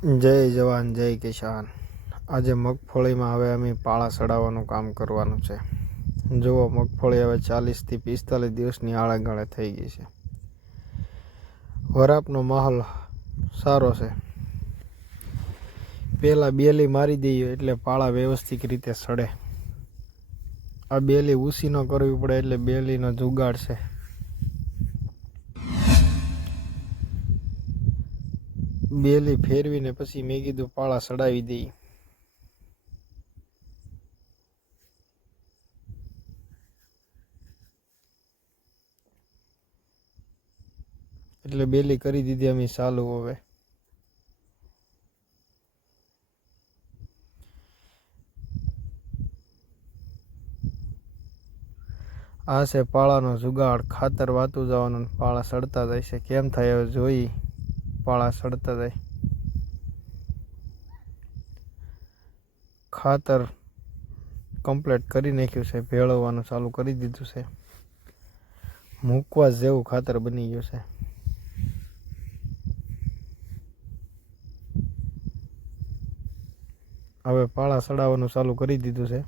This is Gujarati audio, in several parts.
જય જવાન જય કિસાન। આજે મગફળીમાં હવે અમે પાળા સડાવવાનું કામ કરવાનું છે। જુઓ મગફળી હવે 40 થી 45 દિવસની આળેગાળે થઈ ગઈ છે। વરાપનો માહોલ સારો છે। પહેલાં બેલી મારી દઈએ એટલે પાળા વ્યવસ્થિત રીતે સડે। આ બેલી ઊંચી ન કરવી પડે એટલે બેલીનો જુગાડ છે। બેલી ફેરવીને પછી મેં કીધું પાળા સડાવી દઈએ। એટલે બેલી કરી દીધી અમે ચાલુ। હવે આ છે પાળાનો જુગાડ। ખાતર વાતું જવાનું, પાળા સડતા જાય છે। કેમ થાય હવે જોઈ, પાળા સડતા જાય। ખાતર કમ્પ્લીટ કરી નાખ્યું છે, ભેળવવાનું ચાલુ કરી દીધું છે। મૂકવા જેવું ખાતર બની ગયું છે। હવે પાળા સડાવવાનું ચાલુ કરી દીધું છે।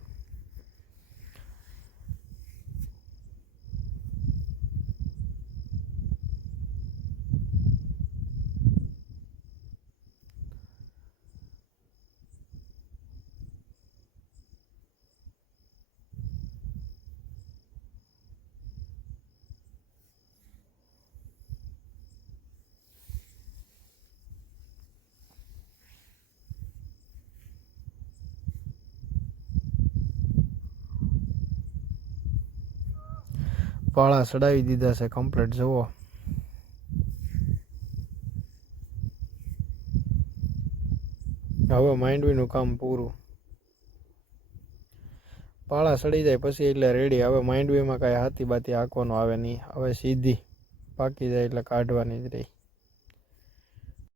પાળા સડાવી દીધા છે કમ્પ્લીટ। જુઓ હવે માંડવીનું કામ પૂરું। પાળા સડી જાય પછી એટલે રેડી। હવે માંડવીમાં કાંઈ હાથી બાતી હાંકવાનું આવે નહીં। હવે સીધી પાકી જાય એટલે કાઢવાની જ રહી।